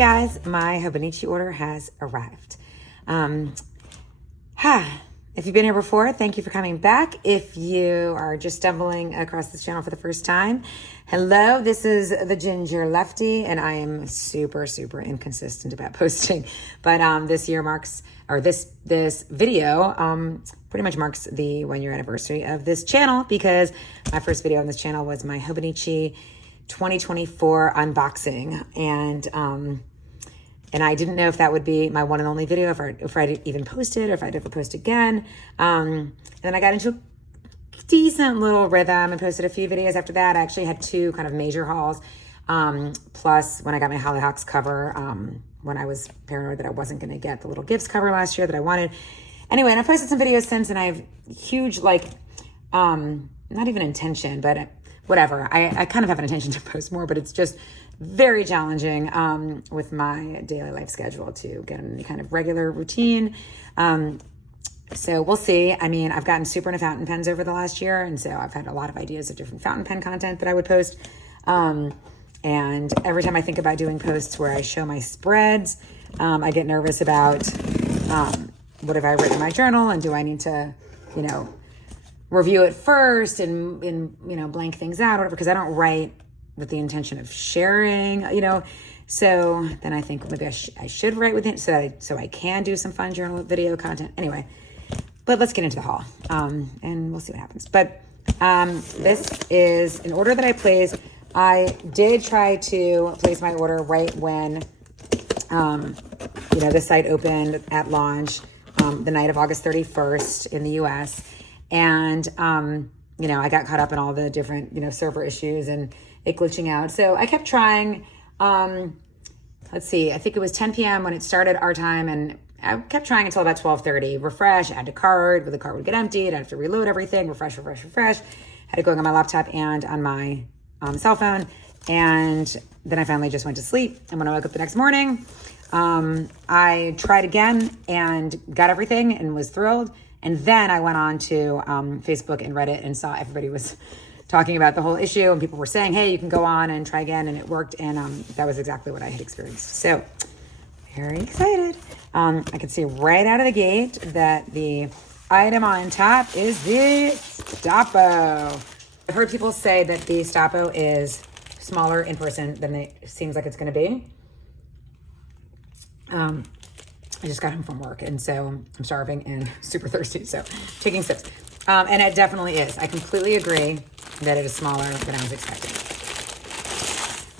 guys, my Hobonichi order has arrived. If you've been here before, thank you for coming back. If you are just stumbling across this channel for the first time, hello, this is the Ginger Lefty, and I am super inconsistent about posting. But this year marks, or this video pretty much marks the 1-year anniversary of this channel, because my first video on this channel was my Hobonichi 2024 unboxing, and I didn't know if that would be my one and only video, if I'd even post it, or if I'd ever post again. And then I got into a decent little rhythm and posted a few videos after that. I actually had 2 kind of major hauls. Plus, when I got my Hollyhocks cover, when I was paranoid that I wasn't going to get the little gifts cover last year that I wanted. Anyway, and I posted some videos since, and I have huge, not even intention, but whatever. I kind of have an intention to post more, but it's just very challenging with my daily life schedule to get in any kind of regular routine. So we'll see. I mean, I've gotten super into fountain pens over the last year, and so I've had a lot of ideas of different fountain pen content that I would post. And every time I think about doing posts where I show my spreads, I get nervous about what have I written in my journal, and do I need to, review it first and blank things out, or whatever, because I don't write with the intention of sharing, so then I think maybe I should write with it so I can do some fun journal video content. Anyway, but let's get into the haul, and we'll see what happens. But this is an order that I placed. I did try to place my order right when the site opened at launch, the night of August 31st in the US, and I got caught up in all the different server issues and it glitching out. So I kept trying. Let's see, I think it was 10 p.m. when it started our time, and I kept trying until about 12:30. Refresh, add to cart, but the cart would get emptied. I'd have to reload everything, refresh. Had it going on my laptop and on my cell phone. And then I finally just went to sleep. And when I woke up the next morning, I tried again and got everything and was thrilled. And then I went on to Facebook and Reddit and saw everybody was talking about the whole issue, and people were saying, hey, you can go on and try again, and it worked. And that was exactly what I had experienced. So very excited. I can see right out of the gate that the item on top is the Stappo. I've heard people say that the Stappo is smaller in person than it seems like it's going to be. I just got home from work, and so I'm starving and super thirsty, so taking sips. And it definitely is. I completely agree that it is smaller than I was expecting.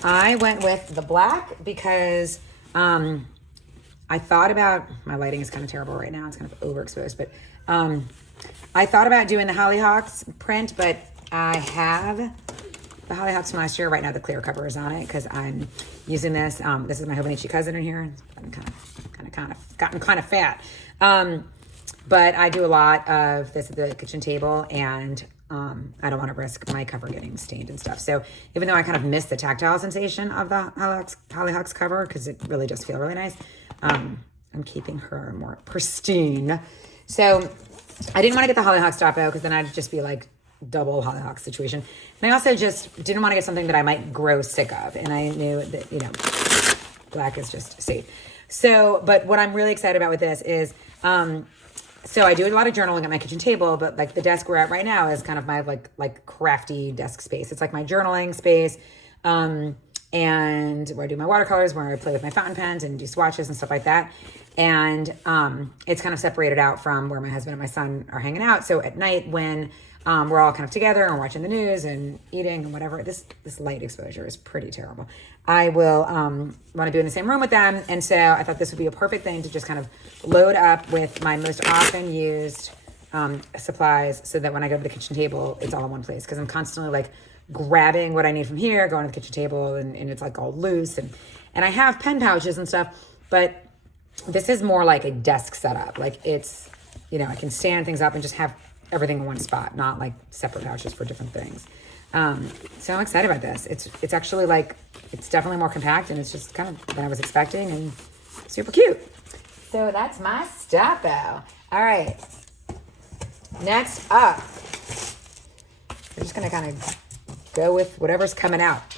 I went with the black because I thought about, my lighting is kind of terrible right now. It's kind of overexposed, but I thought about doing the Hollyhocks print, but I have the Hollyhocks from last year. Right now the clear cover is on it because I'm using this. This is my Hobonichi Cousin in here. It's gotten kind of fat. But I do a lot of this at the kitchen table, and I don't want to risk my cover getting stained and stuff. So even though I kind of miss the tactile sensation of the Hollyhocks cover, because it really does feel really nice, I'm keeping her more pristine. So I didn't want to get the Hollyhocks Stappo because then I'd just be like double Hollyhocks situation. And I also just didn't want to get something that I might grow sick of. And I knew that, black is just safe. So, but what I'm really excited about with this is, so I do a lot of journaling at my kitchen table, but like the desk we're at right now is kind of my like crafty desk space. It's like my journaling space, and where I do my watercolors, where I play with my fountain pens and do swatches and stuff like that. And it's kind of separated out from where my husband and my son are hanging out. So at night when we're all kind of together and watching the news and eating and whatever, this light exposure is pretty terrible. I will want to be in the same room with them. And so I thought this would be a perfect thing to just kind of load up with my most often used supplies, so that when I go to the kitchen table, it's all in one place. Because I'm constantly like grabbing what I need from here, going to the kitchen table, and it's like all loose. And I have pen pouches and stuff, but this is more like a desk setup. Like it's, I can stand things up and just have everything in one spot, not like separate pouches for different things. So I'm excited about this. It's actually like, it's definitely more compact, and it's just kind of than I was expecting, and super cute. So that's my Stappo. All right. Next up, we're just going to kind of go with whatever's coming out.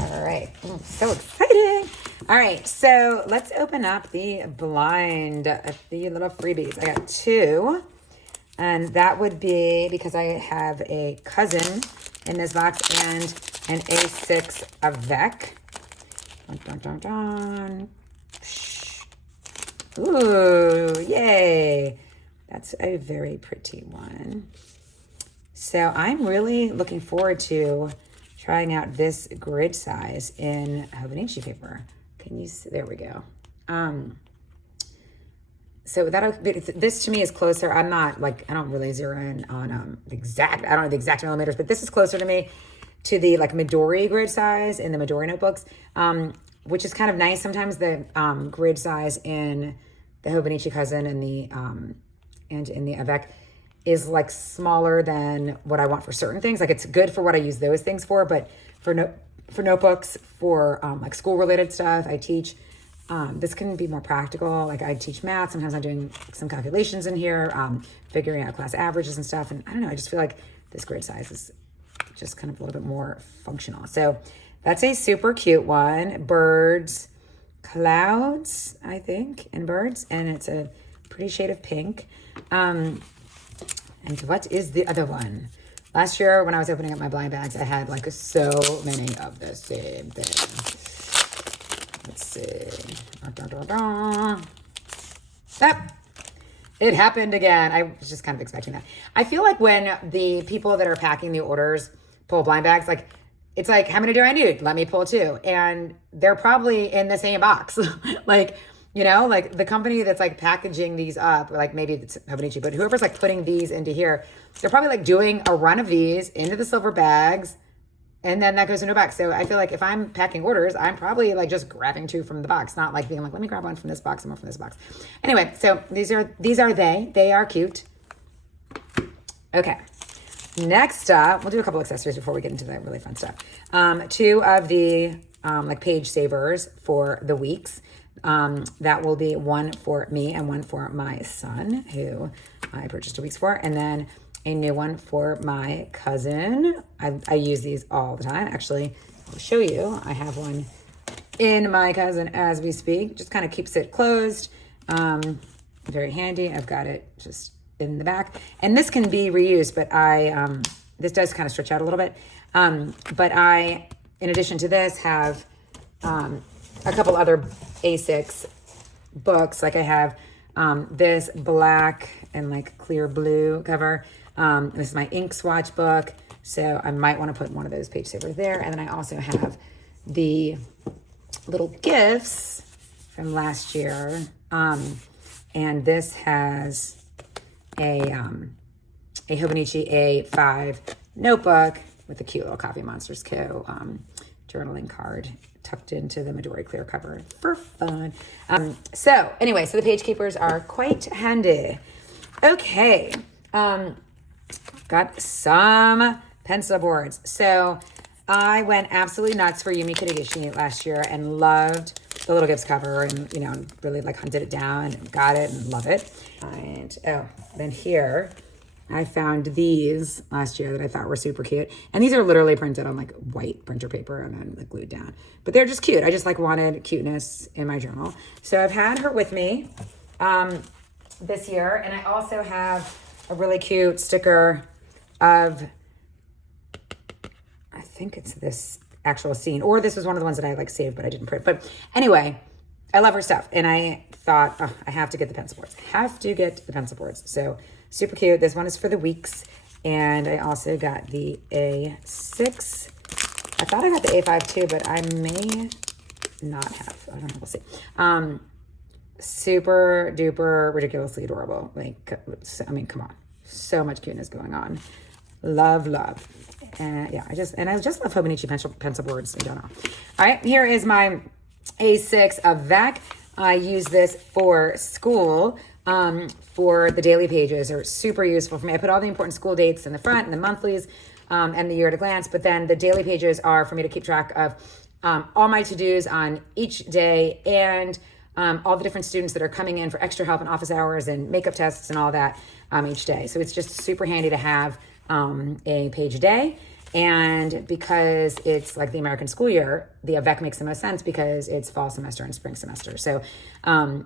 All right. So exciting. All right, so let's open up the blind, the little freebies. I got 2, and that would be because I have a cousin in this box and an A6 avec. Dun, dun, dun, dun. Ooh, yay. That's a very pretty one. So I'm really looking forward to trying out this grid size in Hobonichi paper. Can you see? There we go. So this to me is closer. I'm not like, I don't really zero in on the exact, I don't know the exact millimeters, but this is closer to me to the like Midori grid size in the Midori notebooks, which is kind of nice. Sometimes the grid size in the Hobonichi Cousin and in the avec is like smaller than what I want for certain things. Like it's good for what I use those things for, but for notebooks, for like school related stuff I teach, this can be more practical. Like I teach math. Sometimes I'm doing some calculations in here, figuring out class averages and stuff. And I don't know, I just feel like this grid size is just kind of a little bit more functional. So that's a super cute one. Birds, clouds, I think, and birds. And it's a pretty shade of pink. And what is the other one? Last year when I was opening up my blind bags, I had like so many of the same thing. Let's see. It happened again. I was just kind of expecting that. I feel like when the people that are packing the orders pull blind bags, like it's like, how many do I need? Let me pull 2. And they're probably in the same box. Like, you know, like the company that's like packaging these up, or like maybe it's Hobonichi, but whoever's like putting these into here, they're probably like doing a run of these into the silver bags, and then that goes into a box. So I feel like if I'm packing orders, I'm probably like just grabbing 2 from the box, not like being like, let me grab one from this box and one from this box. Anyway, so these are they are cute. Okay. Next up, we'll do a couple accessories before we get into the really fun stuff. 2 of the like page savers for the weeks. That will be one for me and one for my son, who I purchased 2 weeks for, and then a new one for my cousin. I use these all the time. Actually, I'll show you. I have one in my cousin as we speak. Just kind of keeps it closed. Very handy. I've got it just in the back, and this can be reused, but this does kind of stretch out a little bit. But I, in addition to this, have a couple other A6 books. Like I have this black and like clear blue cover. This is my ink swatch book, so I might want to put one of those page savers there. And then I also have the little gifts from last year, and this has a Hobonichi A5 notebook with a cute little Coffee Monsters Co. Journaling card tucked into the Midori clear cover for fun. So anyway, so the page keepers are quite handy. Okay. Got some pencil boards. So I went absolutely nuts for Yumi Kitagishi last year and loved the little gifts cover, and, you know, really like hunted it down and got it and love it. And then here I found these last year that I thought were super cute. And these are literally printed on like white printer paper and then like glued down. But they're just cute. I just like wanted cuteness in my journal. So I've had her with me this year. And I also have a really cute sticker of, I think it's this actual scene. Or this was one of the ones that I like saved, but I didn't print. But anyway, I love her stuff. And I thought, oh, I have to get the pencil boards. Have to get the pencil boards. So super cute. This one is for the weeks. And I also got the A6. I thought I got the A5 too, but I may not have. I don't know. We'll see. Super duper ridiculously adorable. Like, I mean, come on. So much cuteness going on. Love, love. Yeah, I just love Hobonichi pencil boards in general. All right, here is my A6 avec. I use this for school. For the daily pages are super useful for me. I put all the important school dates in the front and the monthlies and the year at a glance, but then the daily pages are for me to keep track of all my to-dos on each day and all the different students that are coming in for extra help and office hours and makeup tests and all that each day. So it's just super handy to have a page a day. And because it's like the American school year, the avec makes the most sense because it's fall semester and spring semester. So,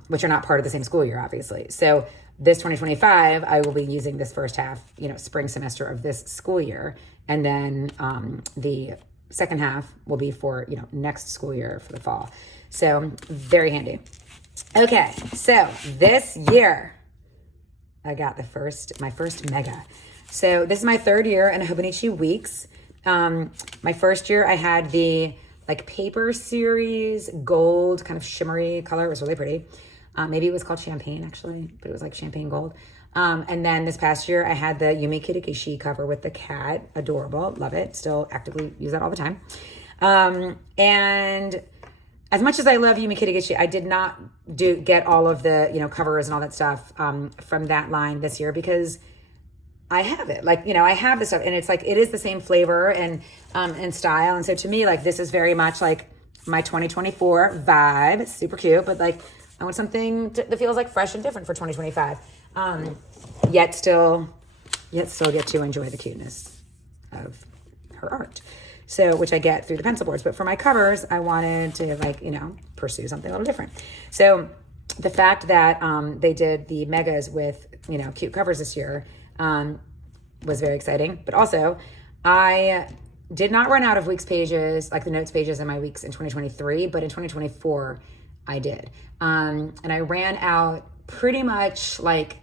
which are not part of the same school year, obviously. So this 2025, I will be using this first half, spring semester of this school year. And then the second half will be for, next school year for the fall. So very handy. Okay, so this year, I got my first mega. So this is my third year in Hobonichi Weeks. My first year I had the like paper series, gold, kind of shimmery color. It was really pretty. Maybe it was called champagne actually, but it was like champagne gold. And then this past year I had the Yumi Kitagishi cover with the cat. Adorable, love it. Still actively use that all the time. And as much as I love Yumi Kitagishi, I did not get all of the, covers and all that stuff from that line this year because I have it. Like, I have this stuff and it's like, it is the same flavor and style. And so to me, like, this is very much like my 2024 vibe. It's super cute, but like, I want something that feels like fresh and different for 2025. Yet still get to enjoy the cuteness of her art. So, which I get through the pencil boards. But for my covers, I wanted to pursue something a little different. So the fact that they did the megas with, cute covers this year, was very exciting. But also, I did not run out of weeks pages, like the notes pages in my weeks in 2023, but in 2024, I did. And I ran out pretty much like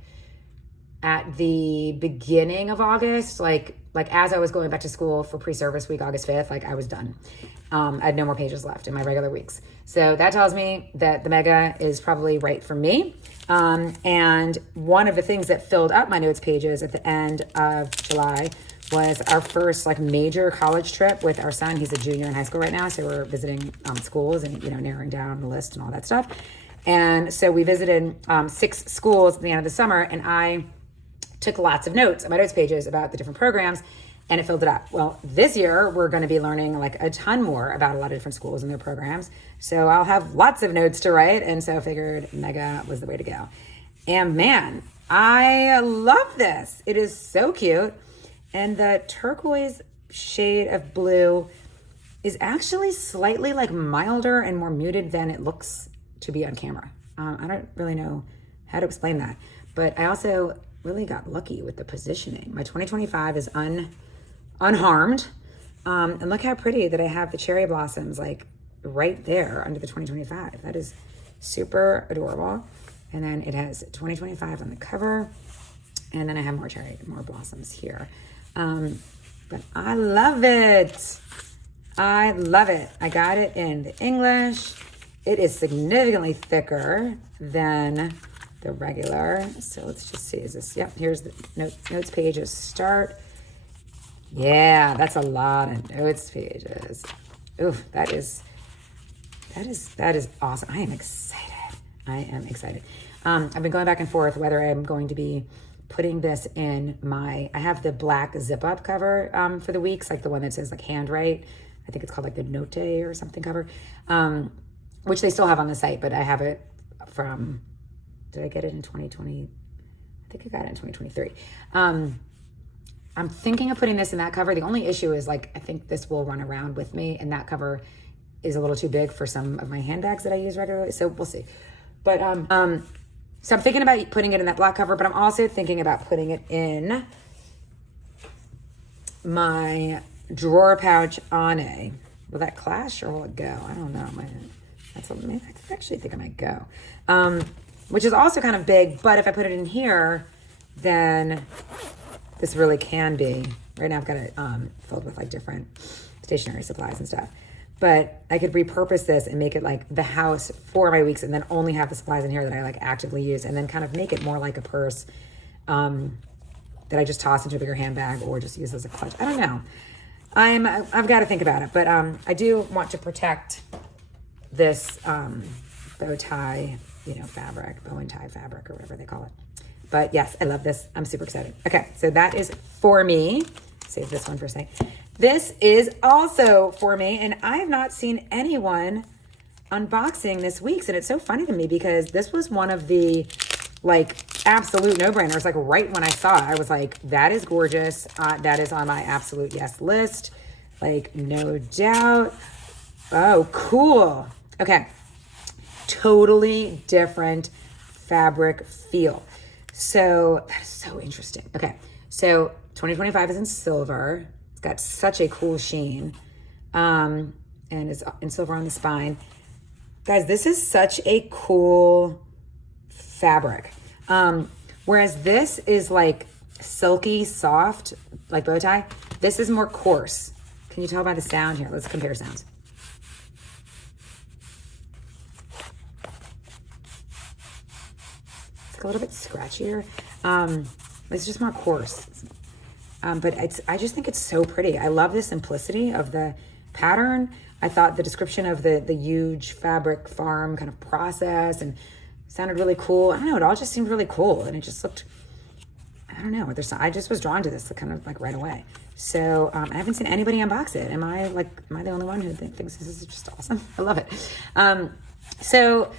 at the beginning of August, like as I was going back to school for pre-service week, August 5th, like I was done. I had no more pages left in my regular weeks. So that tells me that the mega is probably right for me. And one of the things that filled up my notes pages at the end of July was our first like major college trip with our son. He's a junior in high school right now. So we're visiting schools and, narrowing down the list and all that stuff. And so we visited 6 schools at the end of the summer, and I took lots of notes on my notes pages about the different programs, and it filled it up. Well, this year we're going to be learning like a ton more about a lot of different schools and their programs. So I'll have lots of notes to write. And so I figured mega was the way to go. And man, I love this. It is so cute. And the turquoise shade of blue is actually slightly like milder and more muted than it looks to be on camera. I don't really know how to explain that, but I also really got lucky with the positioning. My 2025 is unharmed. And look how pretty that I have the cherry blossoms like right there under the 2025. That is super adorable. And then it has 2025 on the cover. And then I have more blossoms here. But I love it. I love it. I got it in the English. It is significantly thicker than the regular. So let's just see, is this, yep, here's the notes pages start. Yeah, that's a lot of notes pages. Ooh, that is awesome. I am excited. I've been going back and forth whether I'm going to be putting this in I have the black zip up cover for the weeks, like the one that says like handwrite. I think it's called like the Note or something cover, which they still have on the site, but I have it from, did I get it in 2020? I think I got it in 2023. I'm thinking of putting this in that cover. The only issue is like, I think this will run around with me, and that cover is a little too big for some of my handbags that I use regularly. So we'll see. But, so I'm thinking about putting it in that black cover, but I'm also thinking about putting it in my drawer pouch Ane. Will that clash or will it go? I don't know. I actually think I might go. Which is also kind of big, but if I put it in here, then this really can be. Right now I've got it filled with like different stationery supplies and stuff. But I could repurpose this and make it like the house for my weeks and then only have the supplies in here that I like actively use, and then kind of make it more like a purse that I just toss into a bigger handbag or just use as a clutch. I don't know. I've got to think about it, but I do want to protect this bow tie, fabric, bow and tie fabric or whatever they call it. But yes, I love this. I'm super excited. Okay, so that is for me. Save this one for a second. This is also for me, and I have not seen anyone unboxing this week's, and it's so funny to me because this was one of the like absolute no-brainer. It's like right when I saw it, I was like, that is gorgeous. That is on my absolute yes list. Like, no doubt. Oh, cool. Okay. Totally different fabric feel. So that is so interesting. Okay. So 2025 is in silver. It's got such a cool sheen. And it's in silver on the spine. Guys, this is such a cool fabric. Whereas this is like silky, soft, like bow tie. This is more coarse. Can you tell by the sound here? Let's compare sounds. It's a little bit scratchier. It's just more coarse. But I just think it's so pretty. I love the simplicity of the pattern. I thought the description of the huge fabric farm kind of process and sounded really cool. I don't know, it all just seemed really cool. And it just looked, I don't know, I just was drawn to this kind of like right away. So I haven't seen anybody unbox it. Am I the only one who thinks this is just awesome? I love it. So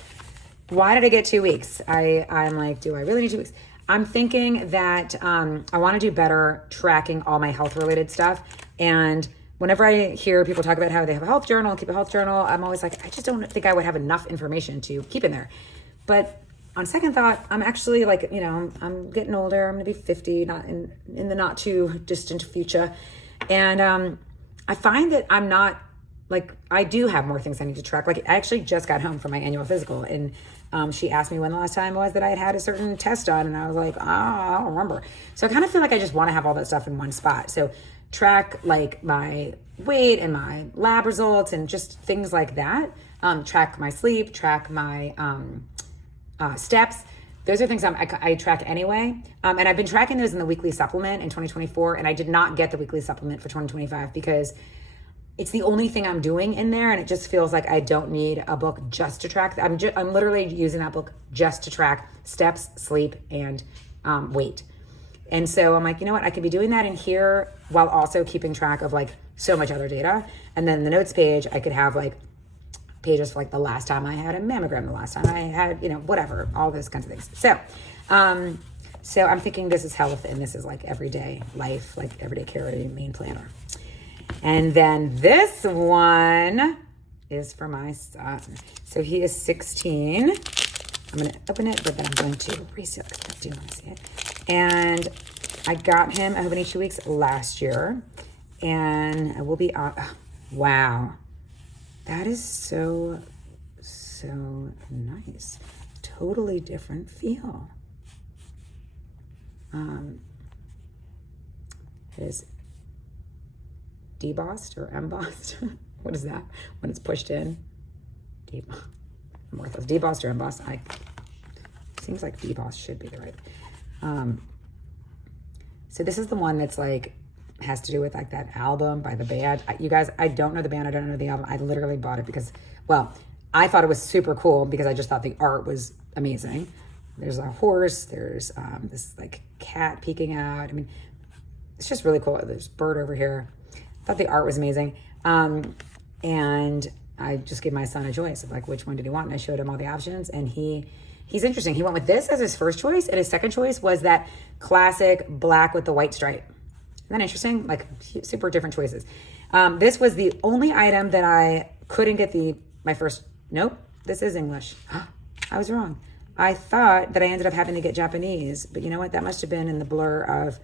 why did I get 2 weeks? I'm like, do I really need 2 weeks? I'm thinking that I want to do better tracking all my health related stuff. And whenever I hear people talk about how they have a health journal, keep a health journal, I'm always like, I just don't think I would have enough information to keep in there. But on second thought, I'm actually like, I'm getting older. I'm going to be 50, not in the not too distant future. And I find that I'm not like, I do have more things I need to track. Like, I actually just got home from my annual physical, and she asked me when the last time was that I had a certain test done, and I was like, I don't remember. So I kind of feel like I just want to have all that stuff in one spot. So track like my weight and my lab results and just things like that. Track my sleep, track my steps. Those are things I track anyway. And I've been tracking those in the weekly supplement in 2024, and I did not get the weekly supplement for 2025 because it's the only thing I'm doing in there, and it just feels like I don't need a book just to track. I'm literally using that book just to track steps, sleep, and weight. And so I'm like, you know what? I could be doing that in here while also keeping track of like so much other data. And then the notes page, I could have like pages for like the last time I had a mammogram, the last time I had, whatever, all those kinds of things. So, so I'm thinking this is health and this is like everyday life, like everyday care main planner. And then this one is for my son. So he is 16. I'm going to open it, but then I'm going to reseal it because I do want to see it. And I got him a Hobonichi Weeks last year. And I will be on. Oh, wow. That is so nice. Totally different feel. It is debossed or embossed. What is that when it's pushed in? Debossed or embossed? Seems like debossed should be the right. So this is the one that's like has to do with like that album by the band. You guys, I don't know the band. I don't know the album. I literally bought it because, well, I thought it was super cool because I just thought the art was amazing. There's a horse. There's this like cat peeking out. I mean, it's just really cool. There's a bird over here. I thought the art was amazing. And I just gave my son a choice of like, which one did he want? And I showed him all the options, and he's interesting. He went with this as his first choice, and his second choice was that classic black with the white stripe. Isn't that interesting? Like super different choices. This was the only item that I couldn't get my first, nope, this is English. I was wrong. I thought that I ended up having to get Japanese, but you know what? That must have been in the blur of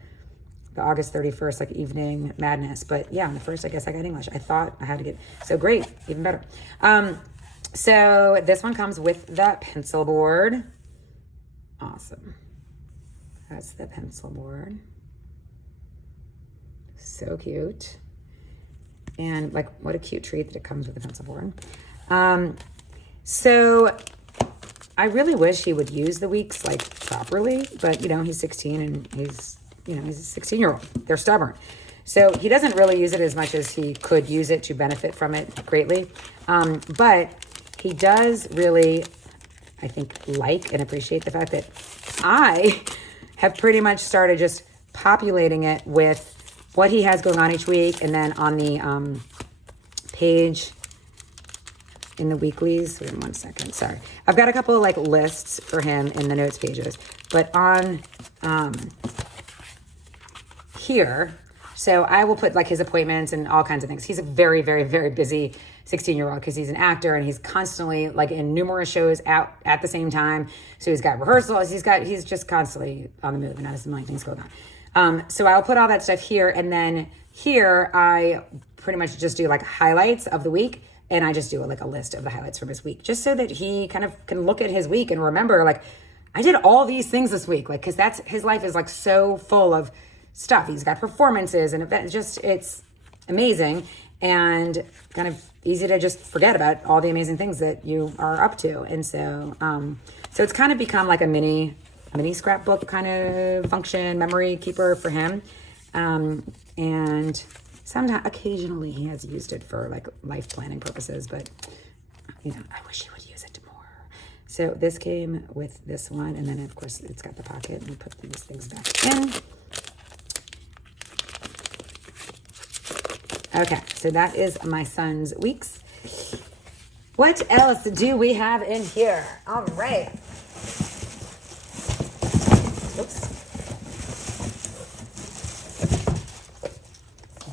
the August 31st, like evening madness. But yeah, on the first, I guess I got English. I thought I had to get, so great, even better. So this one comes with the pencil board. Awesome. That's the pencil board. So cute. And like, what a cute treat that it comes with a pencil board. So I really wish he would use the weeks like properly, but he's 16 and he's a 16-year-old. They're stubborn. So he doesn't really use it as much as he could use it to benefit from it greatly. But he does really, I think, like and appreciate the fact that I have pretty much started just populating it with what he has going on each week. And then on the page in the weeklies. Wait 1 second, sorry. I've got a couple of like lists for him in the notes pages, but on here, so I will put like his appointments and all kinds of things. He's a very, very, very busy 16-year-old because he's an actor and he's constantly like in numerous shows out at the same time. So he's got rehearsals, he's just constantly on the move and has so many things going on. So I'll put all that stuff here, and then here I pretty much just do like highlights of the week, and I just do like a list of the highlights from his week, just so that he kind of can look at his week and remember like, I did all these things this week, like, because that's his life is like so full of stuff. He's got performances and events, just it's amazing and kind of easy to just forget about all the amazing things that you are up to. And so so it's kind of become like a mini scrapbook kind of function, memory keeper for him. And sometimes occasionally he has used it for like life planning purposes, but you know, I wish he would use it more. So this came with this one, and then of course it's got the pocket, and we put these things back in. Okay, so that is my son's weeks. What else do we have in here? All right. Oops.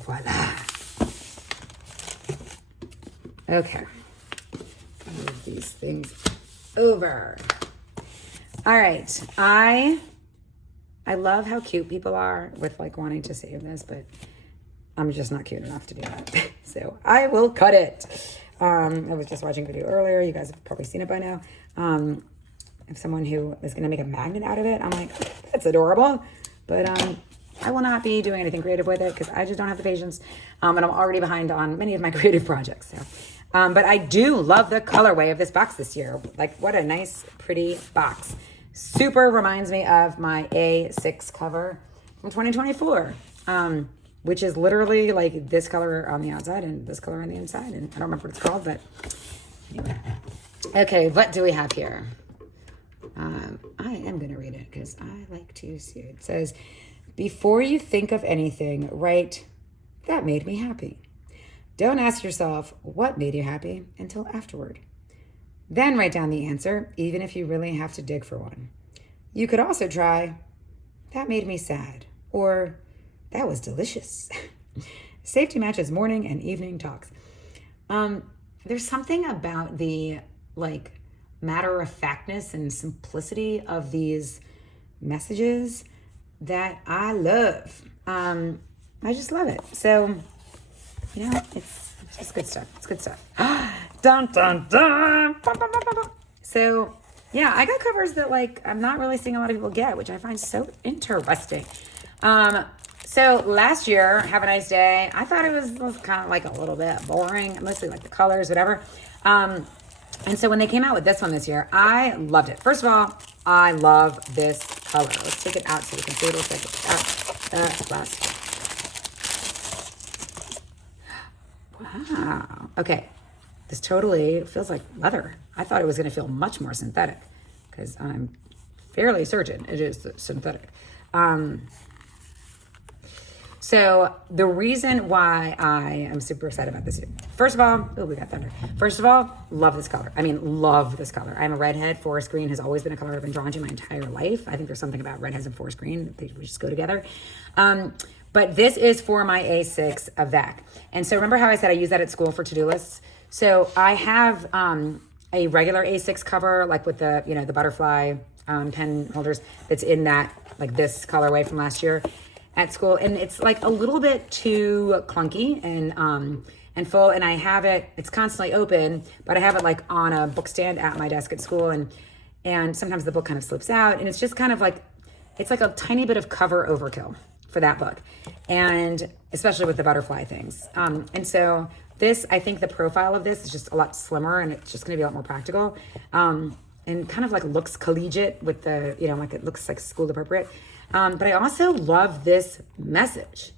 Voila. Okay. Move these things over. All right. I love how cute people are with like wanting to save this, but I'm just not cute enough to do that. So I will cut it. I was just watching a video earlier. You guys have probably seen it by now. If someone who is going to make a magnet out of it, I'm like, that's adorable. But I will not be doing anything creative with it because I just don't have the patience. And I'm already behind on many of my creative projects. So, but I do love the colorway of this box this year. Like, what a nice, pretty box. Super reminds me of my A6 cover from 2024. Which is literally like this color on the outside and this color on the inside. And I don't remember what it's called, but anyway. Okay, what do we have here? I am going to read it because I like to see it. It says, before you think of anything, write, that made me happy. Don't ask yourself what made you happy until afterward. Then write down the answer, even if you really have to dig for one. You could also try, that made me sad, or that was delicious. Safety matches morning and evening talks. There's something about the like matter-of-factness and simplicity of these messages that I love. I just love it. So, you know, it's just good stuff. It's good stuff. Dun, dun, dun. So, yeah, I got covers that like I'm not really seeing a lot of people get, which I find so interesting. So last year, Have a Nice Day, I thought it was kind of like a little bit boring, mostly like the colors, whatever. And so when they came out with this one this year, I loved it. First of all, I love this color. Let's take it out so you can see it. Let's take it out. Wow. Okay. This totally feels like leather. I thought it was going to feel much more synthetic because I'm fairly certain it is synthetic. So the reason why I am super excited about this, first of all, oh, we got thunder. First of all, love this color. I mean, love this color. I'm a redhead. Forest green has always been a color I've been drawn to my entire life. I think there's something about redheads and forest green. They just go together. But this is for my A6 avec. And so remember how I said I use that at school for to-do lists? So I have a regular A6 cover, like with the, you know, the butterfly pen holders that's in that, like this colorway from last year at school, and it's like a little bit too clunky and full, and I have it, it's constantly open, but I have it like on a book stand at my desk at school, and sometimes the book kind of slips out, and it's just kind of like, it's like a tiny bit of cover overkill for that book, and especially with the butterfly things. And so this, I think the profile of this is just a lot slimmer, and it's just gonna be a lot more practical, and kind of like looks collegiate with the, you know, like it looks like school appropriate. But I also love this message.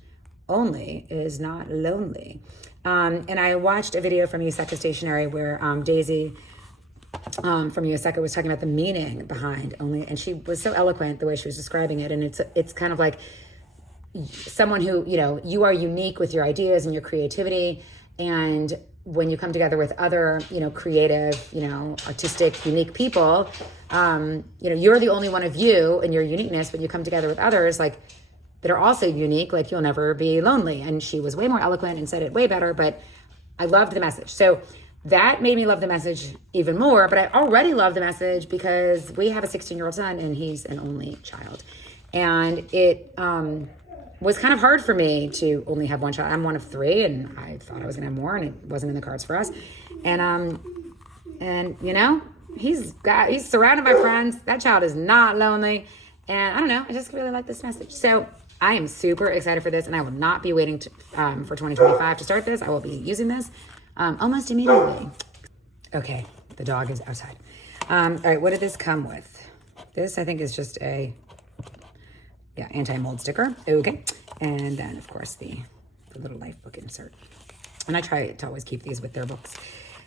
Only is not lonely. And I watched a video from Yuseka Stationery where Daisy from Yuseka was talking about the meaning behind only, and she was so eloquent the way she was describing it. And it's kind of like someone who, you know, you are unique with your ideas and your creativity, and when you come together with other, you know, creative, you know, artistic, unique people, you know, you're the only one of you and your uniqueness. When you come together with others, like, that are also unique, like, you'll never be lonely. And she was way more eloquent and said it way better, but I loved the message. So that made me love the message even more, but I already love the message because we have a 16-year-old son and he's an only child. And it was kind of hard for me to only have one child. I'm one of 3 and I thought I was gonna have more and it wasn't in the cards for us. And you know, he's surrounded by friends. That child is not lonely. And I don't know, I just really like this message. So I am super excited for this, and I will not be waiting for 2025 to start this. I will be using this almost immediately. Okay, the dog is outside. All right, what did this come with? This, I think, is just a anti-mold sticker. Okay, and then, of course, the little life book insert. And I try to always keep these with their books.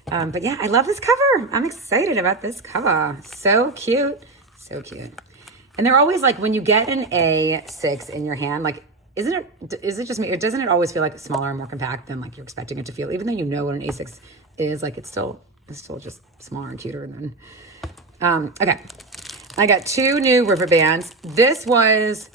But yeah, I love this cover. I'm excited about this cover. So cute, so cute. And they're always like, when you get an A6 in your hand, like, is it just me? Doesn't it always feel like smaller and more compact than like you're expecting it to feel? Even though you know what an A6 is, like, it's still just smaller and cuter than. Okay, I got 2 new river bands. This was,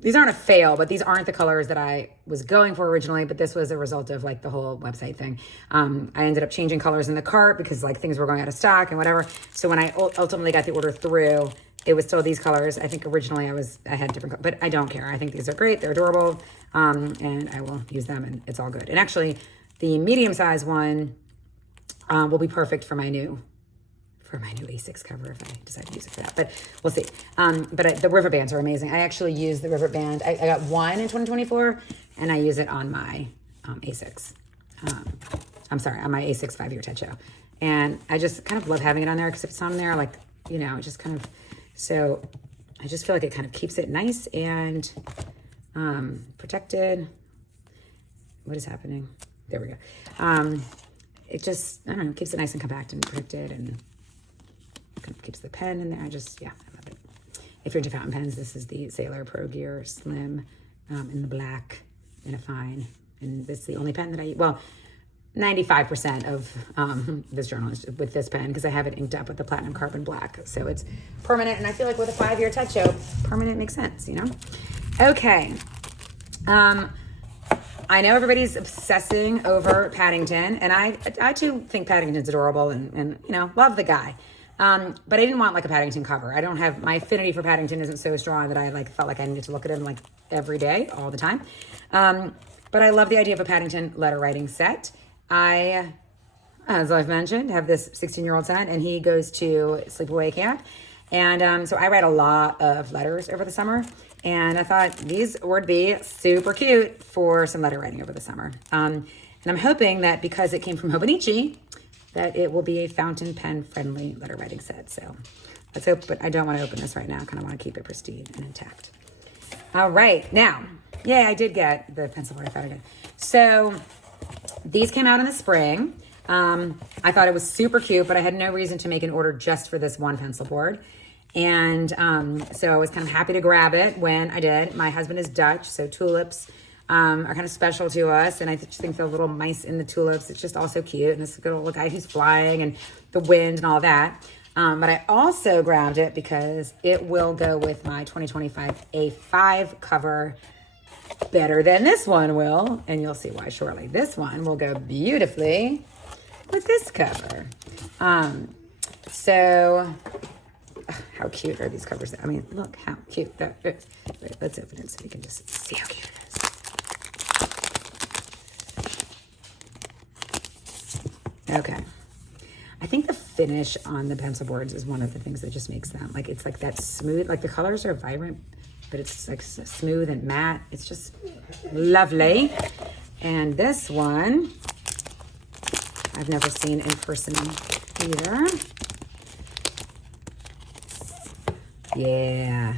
these aren't a fail, but these aren't the colors that I was going for originally, but this was a result of like the whole website thing. I ended up changing colors in the cart because like things were going out of stock and whatever. So when I ultimately got the order through, it was still these colors. I think originally I had different, but I don't care. I think these are great. They're adorable. And I will use them and it's all good. And actually the medium size one, will be perfect for my new A6 cover if I decide to use it for that, but we'll see. But the river bands are amazing. I actually use the river band. I got one in 2024 and I use it on my A6. I'm sorry, on my A6 5-year Techo. And I just kind of love having it on there because if it's on there, like, you know, it just kind of, so I just feel like it kind of keeps it nice and protected. What is happening? There we go. It just, I don't know, keeps it nice and compact and protected and kind of keeps the pen in there. I love it. If you're into fountain pens, this is the Sailor Pro Gear Slim in the black and a fine. And this is the only pen that I use. Well, 95% of this journal is with this pen because I have it inked up with the platinum carbon black. So it's permanent. And I feel like with a 5-year Techo, permanent makes sense, you know? Okay. I know everybody's obsessing over Paddington, and I too think Paddington's adorable and you know, love the guy. But I didn't want like a Paddington cover. I don't have, my affinity for Paddington isn't so strong that I like felt like I needed to look at him like every day, all the time. But I love the idea of a Paddington letter writing set. I, as I've mentioned, have this 16-year-old son and he goes to sleepaway camp. And so I write a lot of letters over the summer. And I thought these would be super cute for some letter writing over the summer. And I'm hoping that because it came from Hobonichi, that it will be a fountain pen friendly letter writing set. So let's hope, but I don't want to open this right now. I kind of want to keep it pristine and intact. All right, now, yay, I did get the pencil board. I found it again. So these came out in the spring. I thought it was super cute, but I had no reason to make an order just for this one pencil board. And so I was kind of happy to grab it when I did. My husband is Dutch, so tulips are kind of special to us. And I just think the little mice in the tulips, it's just also cute. And this good little guy who's flying and the wind and all that. But I also grabbed it because it will go with my 2025 A5 cover better than this one will. And you'll see why shortly. This one will go beautifully with this cover. So how cute are these covers? I mean, look how cute that is. Wait, let's open it so you can just see how cute it is. Okay. I think the finish on the pencil boards is one of the things that just makes them, like, it's like that smooth, like the colors are vibrant, but it's like smooth and matte. It's just lovely. And this one, I've never seen in person either. Yeah.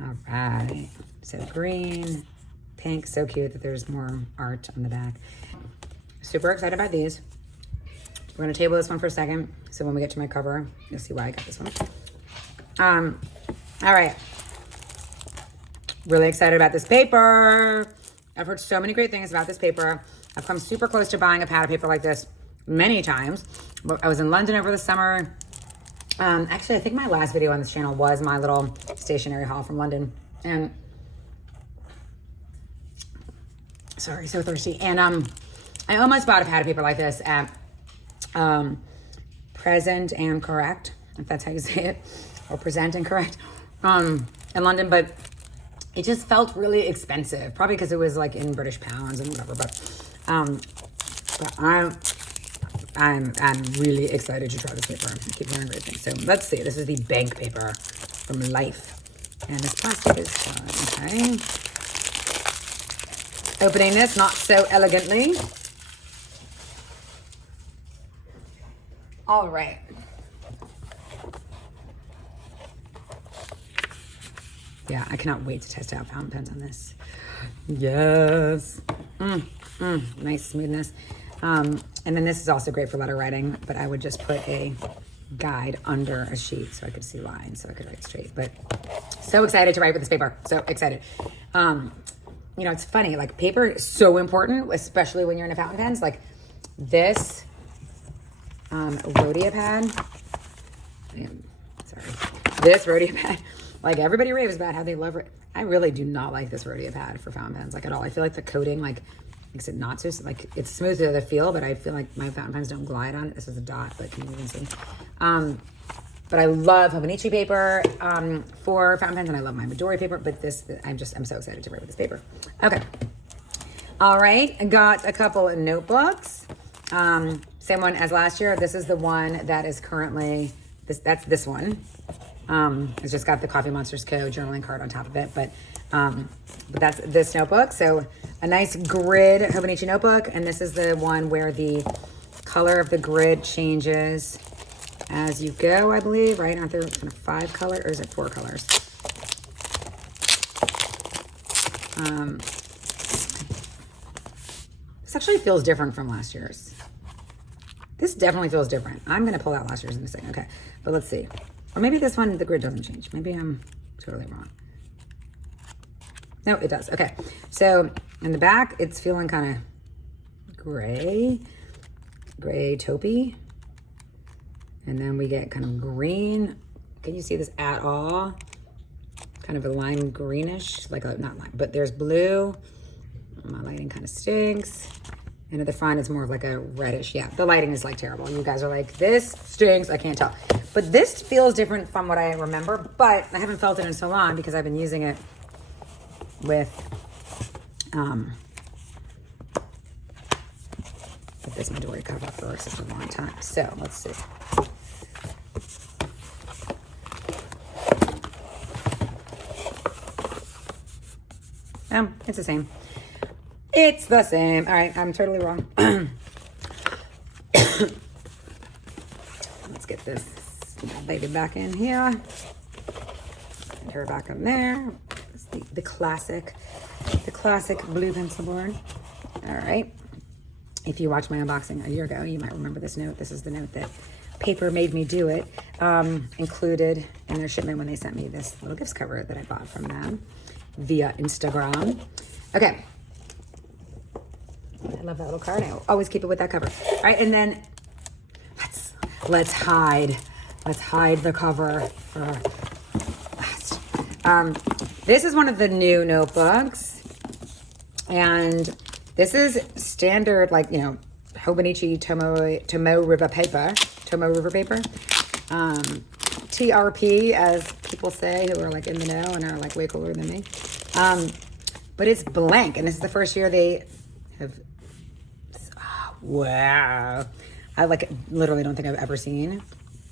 All right. So green, pink, so cute that there's more art on the back. Super excited about these. We're gonna table this one for a second. So when we get to my cover, you'll see why I got this one. All right. Really excited about this paper. I've heard so many great things about this paper. I've come super close to buying a pad of paper like this many times. But I was in London over the summer. Actually, I think my last video on this channel was my little stationery haul from London. And sorry, so thirsty. And I almost bought a pad of paper like this at Present and Correct, if that's how you say it, or Present and Correct, in London, but it just felt really expensive, probably because it was like in British pounds and whatever. But I'm really excited to try this paper. I keep hearing great things. So let's see. This is the bank paper from Life, and this plastic is fun. Okay. Opening this not so elegantly. All right. Yeah, I cannot wait to test out fountain pens on this. Yes. Nice smoothness. And then this is also great for letter writing, but I would just put a guide under a sheet so I could see lines, so I could write straight. But so excited to write with this paper. So excited. You know, it's funny, like paper is so important, especially when you're in a fountain pens. Like this Rhodia pad. This Rhodia pad. Like everybody raves about how they love it. I really do not like this Rhodia pad for fountain pens, like at all. I feel like the coating like makes it not so, like it's smooth to the feel, but I feel like my fountain pens don't glide on it. This is a dot, but can you even see? But I love Hobonichi paper for fountain pens, and I love my Midori paper, but this, I'm so excited to write with this paper. Okay. All right, I got a couple of notebooks. Same one as last year. This is the one that is currently, that's this one. It's just got the Coffee Monsters Co. journaling card on top of it, but that's this notebook. So a nice grid Hobonichi notebook, and this is the one where the color of the grid changes as you go, I believe, right? Aren't there kind of 5 colors, or is it 4 colors? This actually feels different from last year's. This definitely feels different. I'm going to pull out last year's in a second. Okay, but let's see. Or maybe this one, the grid doesn't change. Maybe I'm totally wrong. No, it does. Okay, so in the back, it's feeling kind of gray taupey. And then we get kind of green. Can you see this at all? Kind of a lime greenish, like a, not lime, but there's blue. My lighting kind of stinks. And at the front, it's more of like a reddish. Yeah, the lighting is like terrible. You guys are like, this stinks. I can't tell. But this feels different from what I remember, but I haven't felt it in so long because I've been using it with this Midori cover for such a long time. So let's see. It's the same. It's the same. All right, I'm totally wrong. Let's get this baby back in here. And her back in there. It's the classic blue pencil board. All right. If you watched my unboxing a year ago, you might remember this note. This is the note that Paper Made Me Do It included in their shipment when they sent me this little gifts cover that I bought from them via Instagram. Okay. I love that little card. I always keep it with that cover. All right, and then let's hide the cover for last. This is one of the new notebooks, and this is standard, like, you know, Hobonichi Tomo River paper, TRP, as people say, who are like in the know and are like way cooler than me. But it's blank, and this is the first year they have. Wow. I like literally don't think I've ever seen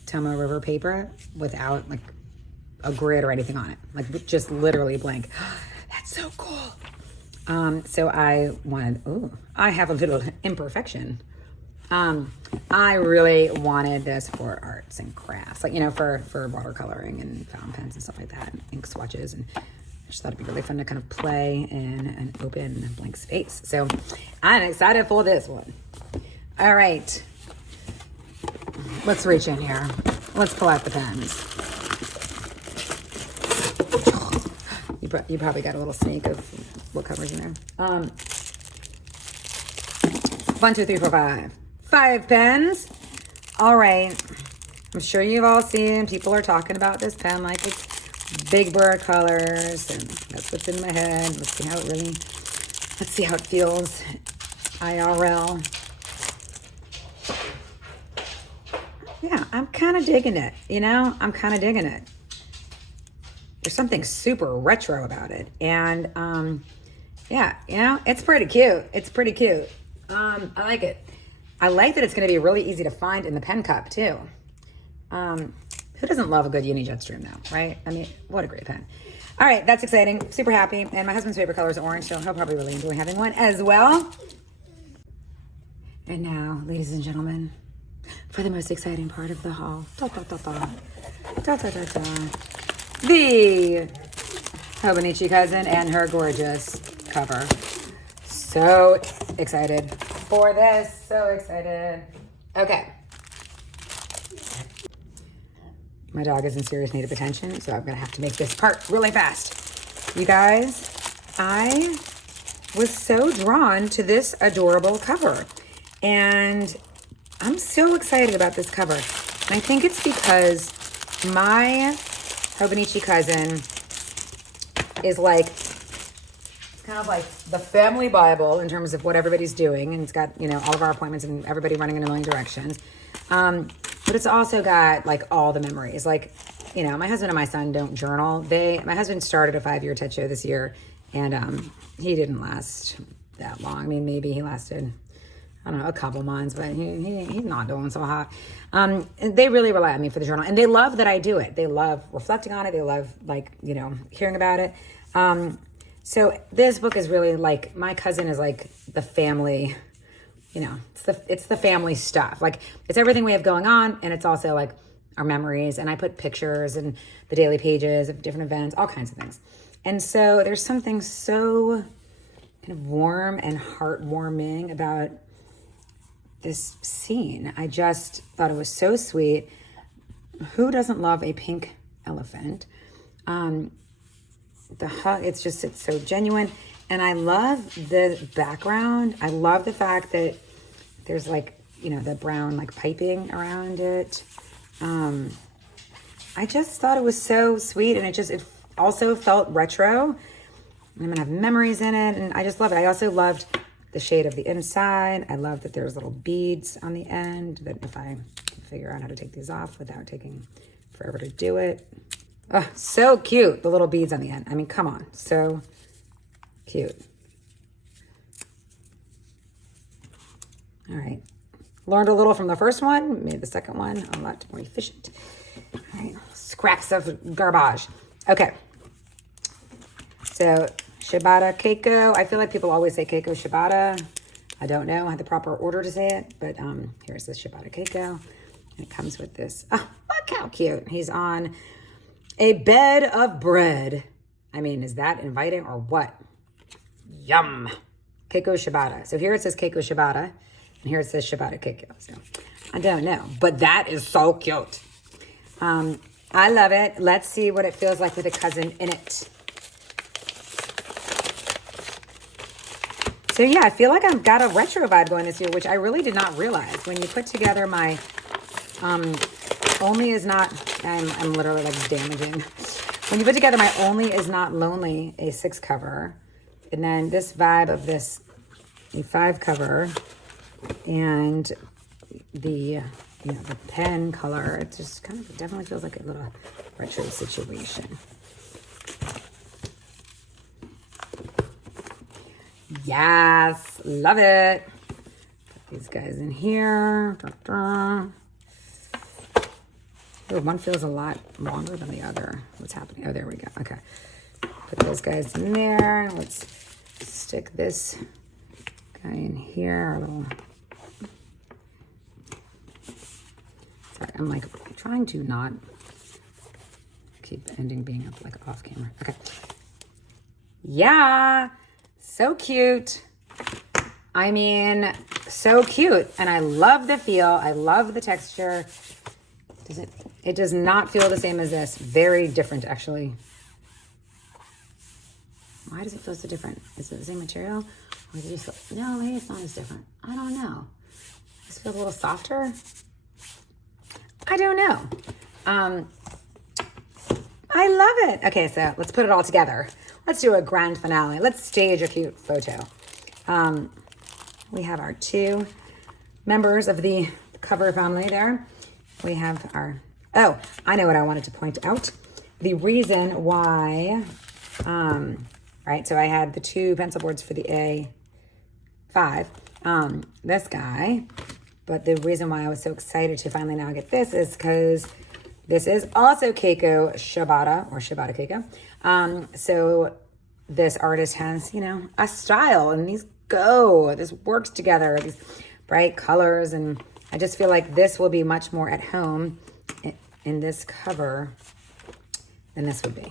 Tomo River paper without like a grid or anything on it. Like just literally blank. That's so cool. So I wanted, I have a little imperfection. I really wanted this for arts and crafts, like, you know, for watercoloring and fountain pens and stuff like that, and ink swatches, and I just thought it'd be really fun to kind of play in an open blank space. So I'm excited for this one. All right, let's reach in here. Let's pull out the pens. You probably got a little sneak of what cover's in there. 1, 2, 3, 4, 5. 5 pens. All right. I'm sure you've all seen, people are talking about this pen like it's Big Bird colors, and that's what's in my head. Let's see how it feels IRL. Yeah, I'm kind of digging it, you know? I'm kind of digging it. There's something super retro about it. And, yeah, you know, it's pretty cute. It's pretty cute. I like it. I like that it's going to be really easy to find in the pen cup, too. Who doesn't love a good Uni Jetstream though, right? I mean, what a great pen. All right, that's exciting. Super happy. And my husband's favorite color is orange, so he'll probably really enjoy having one as well. And now, ladies and gentlemen, for the most exciting part of the haul. Da, da, da, da. Da, da, da, da. The Hobonichi Cousin and her gorgeous cover. So excited for this. So excited. Okay. My dog is in serious need of attention, so I'm gonna have to make this part really fast. You guys, I was so drawn to this adorable cover, and I'm so excited about this cover. And I think it's because my Hobonichi Cousin is like, it's kind of like the family Bible in terms of what everybody's doing, and it's got, you know, all of our appointments and everybody running in a million directions. But it's also got like all the memories. Like, you know, my husband and my son don't journal. My husband started a 5-year techo this year, and he didn't last that long. I mean, maybe he lasted, I don't know, a couple months, but he's not doing so hot. And they really rely on me for the journal, and they love that I do it. They love reflecting on it. They love, like, you know, hearing about it. So this book is really like, my cousin is like the family. You know, it's the family stuff. Like, it's everything we have going on, and it's also like our memories. And I put pictures and the daily pages of different events, all kinds of things. And so there's something so kind of warm and heartwarming about this scene. I just thought it was so sweet. Who doesn't love a pink elephant? The hug, it's so genuine. And I love the background. I love the fact that there's like, you know, the brown like piping around it. I just thought it was so sweet, and it also felt retro. And I'm gonna have memories in it, and I just love it. I also loved the shade of the inside. I love that there's little beads on the end, that if I can figure out how to take these off without taking forever to do it. Oh, so cute, the little beads on the end. I mean, come on, so cute. All right. Learned a little from the first one, made the second one a lot more efficient. All right. Scraps of garbage. Okay. So Shibata Keiko. I feel like people always say Keiko Shibata. I don't know the proper order to say it, but here's the Shibata Keiko. And it comes with this. Oh, look how cute. He's on a bed of bread. I mean, is that inviting or what? Yum. Keiko Shibata. So here it says Keiko Shibata, and here it says Shibata Keiko. So I don't know, but that is so cute. I love it. Let's see what it feels like with a cousin in it. So yeah, I feel like I've got a retro vibe going this year, which I really did not realize. When you put together my Only Is Not, I'm literally like damaging. When you put together my Only Is Not Lonely A6 cover, and then this vibe of this A5 cover, and the the pen color, it just kind of definitely feels like a little retro situation. Yes, love it. Put these guys in here. Oh, one feels a lot longer than the other. What's happening? Oh, there we go. Okay. Put those guys in there. Let's stick this guy in here. A little. Sorry, I'm like trying to not keep ending being up like off camera. Okay. Yeah. So cute. I mean, so cute. And I love the feel. I love the texture. It does not feel the same as this. Very different, actually. Why does it feel so different? Is it the same material? Or does it just feel, no, maybe it's not as different. I don't know. Does it feel a little softer? I don't know. I love it. Okay, so let's put it all together. Let's do a grand finale. Let's stage a cute photo. We have our 2 members of the cover family there. We have our, oh, I know what I wanted to point out. The reason why, right, so I had the 2 pencil boards for the A5, this guy, but the reason why I was so excited to finally now get this is because this is also Keiko Shibata, or Shibata Keiko. So this artist has, you know, a style, and this works together, these bright colors, and I just feel like this will be much more at home in this cover than this would be.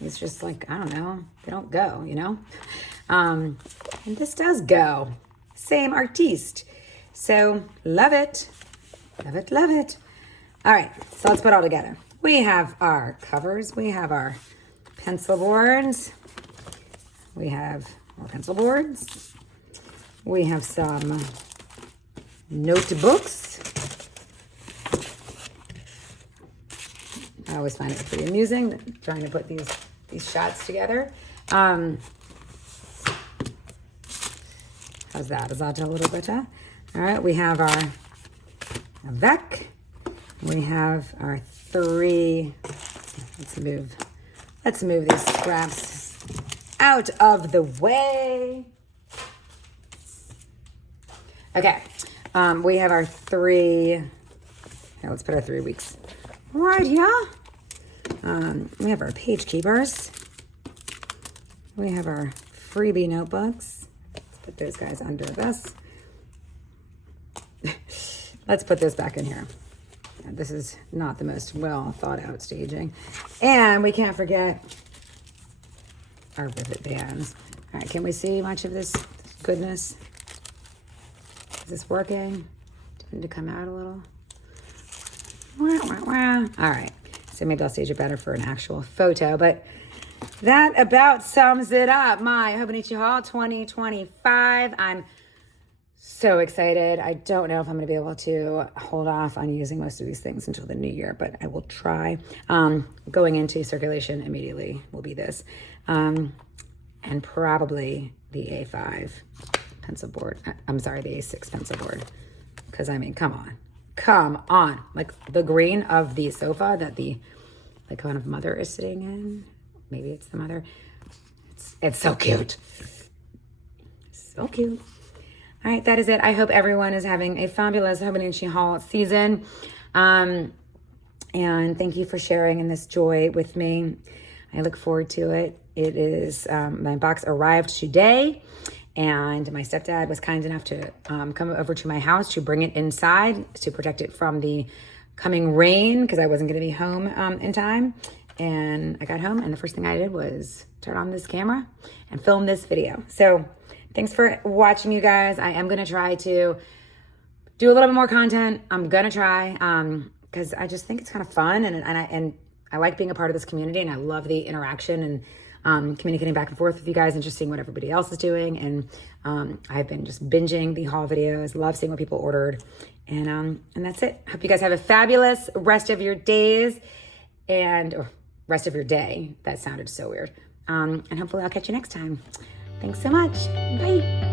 It's just like, I don't know, they don't go, you know? And this does go. Same artiste. So love it. Love it, love it. All right, so let's put it all together. We have our covers. We have our pencil boards. We have more pencil boards. We have some notebooks. I always find it pretty amusing trying to put these shots together. How's that? Is that a little better? All right, we have our avec. We have our 3. Let's move these scraps out of the way. Okay, we have our 3. Here, let's put our 3 weeks right here. We have our page keepers. We have our freebie notebooks. Let's put those guys under this. Let's put this back in here. This is not the most well thought out staging. And we can't forget our rivet bands. All right, can we see much of this goodness? Is this working? Tend to come out a little. All right, so maybe I'll stage it better for an actual photo, but that about sums it up. My Hobonichi haul 2025. I'm so excited. I don't know if I'm going to be able to hold off on using most of these things until the new year, but I will try. Going into circulation immediately will be this. And probably the A5 pencil board. I'm sorry, the A6 pencil board. Because, I mean, come on. Come on. Like the green of the sofa that the kind of mother is sitting in. Maybe it's the mother. It's so cute. So cute. All right, that is it. I hope everyone is having a fabulous Hobonichi haul season. And thank you for sharing in this joy with me. I look forward to it. It is, my box arrived today, and my stepdad was kind enough to come over to my house to bring it inside to protect it from the coming rain because I wasn't going to be home in time. And I got home, and the first thing I did was turn on this camera and film this video. So thanks for watching, you guys. I am going to try to do a little bit more content. I'm going to try because I just think it's kind of fun, and I like being a part of this community, and I love the interaction and communicating back and forth with you guys and just seeing what everybody else is doing. And I've been just binging the haul videos, love seeing what people ordered. And that's it. Hope you guys have a fabulous rest of your days or rest of your day. That sounded so weird. And hopefully I'll catch you next time. Thanks so much. Bye.